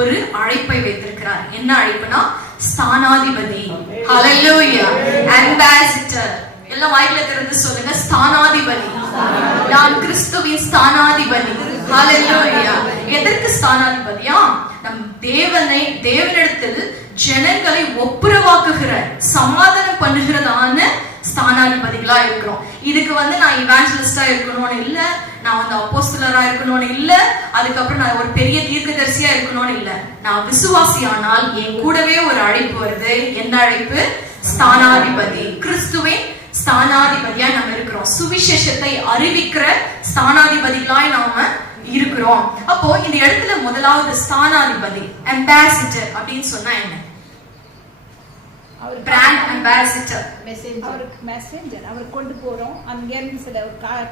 ஒரு அழைப்பை வைத்திருக்கிறார். என்ன அழைப்புனா ஸ்தானாதிபதி. ஹல்லேலூயா. அம்பாசிடர். எல்லாம் வாயில திறந்து சொல்லுங்க, ஸ்தானாதிபதி. நான் கிறிஸ்துவின் ஸ்தானாதிபதி. ஹல்லேலூயா. எதற்கு ஸ்தானாதிபதியா? நம் தேவனிடத்தில் ஜனங்களை ஒப்புரவாக்குகிற, சமாதானம் பண்ணுகிறதான ஸ்தானாதிபதிகளா இருக்கிறோம். இதுக்கு நான் இவாஞ்சலிஸ்டா இருக்கணும்னு இல்ல, நான் அப்போஸ்தலரா இருக்கணும்னு இல்ல, அதுக்கப்புறம் நான் ஒரு பெரிய தீர்க்கதரிசியா இருக்கணும்னு இல்ல. நான் விசுவாசியானால் என் கூடவே ஒரு அழைப்பு வருது. என்ன அழைப்பு? ஸ்தானாதிபதி. கிறிஸ்துவின் ஸ்தானாதிபதியா நம்ம இருக்கிறோம். சுவிசேஷத்தை அறிவிக்கிற ஸ்தானாதிபதிகளாய் நாம இருக்கிறோம். அப்போ இந்த இடத்துல முதலாவது ஸ்தானாதிபதி, அம்பாசிடர் அப்படின்னு சொன்னா என்ன? Brand ambassador, messenger. அவர் கொண்டு போறோம், அங்கிருந்து சில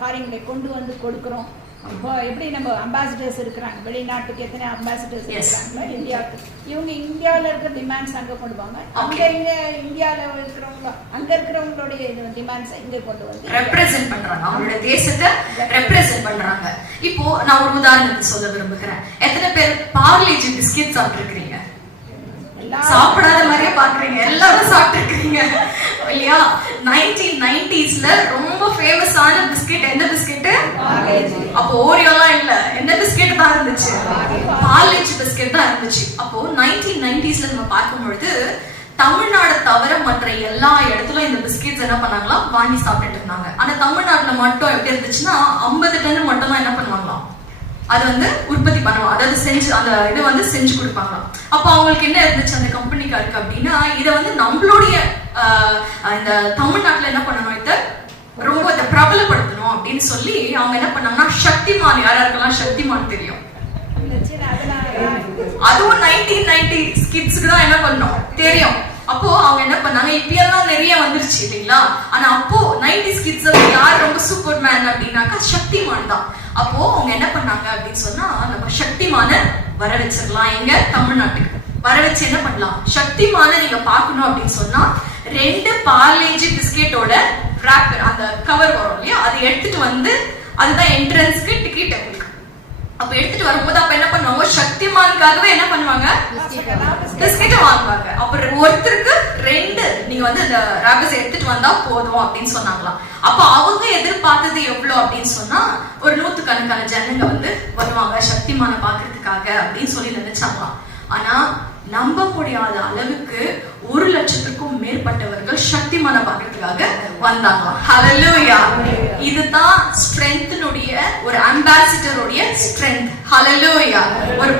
காரியங்களை கொண்டு வந்து கொடுக்கிறோம். இப்போ எப்படி நம்ம அம்பாசிடர்ஸ் இருக்கிறாங்க, வெளிநாட்டுக்கு எத்தனை அம்பாசிடர்ஸ் இருக்கிறாங்களோ இந்தியாவுக்கு, இவங்க இந்தியாவில இருக்கிற டிமாண்ட்ஸ் அங்க கொண்டு வாங்க, அங்க இங்க இந்தியாவில இருக்கிறவங்க அங்க இருக்கிறவங்களுடைய டிமாண்ட்ஸ் இங்க கொண்டு வந்து ரெப்ரசென்ட் பண்றாங்க, அவங்களோட தேசத்தை ரெப்ரசென்ட் பண்றாங்க. இப்போ நான் ஒரு உதாரணத்துக்கு சொல்ல விரும்புகிறேன். எத்தனை பேர் பார்லேஜி பிஸ்கெட் சாப்பிட்டுருக்கீங்க? சாப்பிடாத மாதிரியே பாக்குறீங்க, எல்லாரும் சாப்பிட்டு இருக்கீங்க இல்லையா? 1990s ரொம்ப ஃபேமஸான பிஸ்கெட் எந்த பிஸ்கெட்? அப்போ ஓரியோலாம் இல்ல, எந்த பிஸ்கெட் தான் இருந்துச்சு? பார்லேஜ் பிஸ்கெட் தான் இருந்துச்சு. அப்போ 1990s நம்ம பார்க்கும்பொழுது தமிழ்நாடு தவிர மற்ற எல்லா இடத்துலயும் இந்த பிஸ்கெட்ஸ் என்ன பண்ணாங்களா, வாங்கி சாப்பிட்டுட்டு இருந்தாங்க. ஆனா தமிழ்நாட்டுல மட்டும் எப்படி இருந்துச்சுன்னா 50 டன் மட்டும் தான் என்ன பண்ணுவாங்களாம், அது உற்பத்தி பண்ணுவாங்க, அதாவது செஞ்சு அந்த இது செஞ்சு கொடுப்பாங்க. அப்போ அவங்களுக்கு என்ன இருந்துச்சு அந்த கம்பெனிக்காருக்கு அப்படின்னா, இதை நம்மளுடைய இந்த தமிழ்நாட்டுல என்ன பண்ணணும், இதை ரொம்ப இதை பிரபலப்படுத்தணும் அப்படின்னு சொல்லி அவங்க என்ன பண்ணாங்கன்னா, சக்திமான், யாராருக்கெல்லாம் சக்திமான் தெரியும்? அதுவும் 1990 கிட்ஸ்க்கு தான் என்ன பண்ணோம் தெரியும். அப்போ அவங்க என்ன பண்ணாங்க, இப்பெல்லாம் நிறைய வந்துருச்சு இல்லைங்களா, ஆனா அப்போ 90s கிட்ஸ் யார் ரொம்ப சூப்பர் மேன் அப்படின்னாக்கா சக்திமான் தான். அப்போ அவங்க என்ன பண்ணாங்க அப்படின்னு சொன்னா, நம்ம சக்திமான வர வச்சிடலாம், எங்க தமிழ்நாட்டுக்கு வர வச்சு என்ன பண்ணலாம், சக்திமான நீங்க பாக்கணும் அப்படின்னு சொன்னா 2 பார்லேஜி பிஸ்கெட்டோட ராப்பர், அந்த கவர் வரும் இல்லையா, அதை எடுத்துட்டு வந்து, அதுதான் என்ட்ரன்ஸ்க்கு டிக்கெட் உங்களுக்கு. அப்ப எடுத்துட்டு வரும்போது அப்ப என்ன பண்ணுவாங்க, சக்திமானுக்காகவே என்ன பண்ணுவாங்க, பிஸ்கெட் வாங்குவாங்க. அப்புறம் ஒருத்தருக்கு 2 நீங்க அந்த ராபர்ஸ் எடுத்துட்டு வந்தா போதும் அப்படின்னு சொன்னாங்களாம். அப்ப அவங்க எதிர்பார்த்தது எவ்வளவு அப்படின்னு சொன்னா, ஒரு 100கணக்கான ஜனங்க வருவாங்க சக்திமான பாக்குறதுக்காக அப்படின்னு சொல்லி நினைச்சாங்களாம். ஆனா நம்ப முடியாத அளவுக்கு 1,00,000க்கும் மேற்பட்டவர்கள் சக்திமான பாக்குறதுக்காக வந்தாங்களாம். ஹல்லேலூயா. இதுதான் ஸ்ட்ரென்த்னுடைய, ஒரு அம்பாசிடருடைய ஸ்ட்ரென்த். ஹல்லேலூயா. ஒரு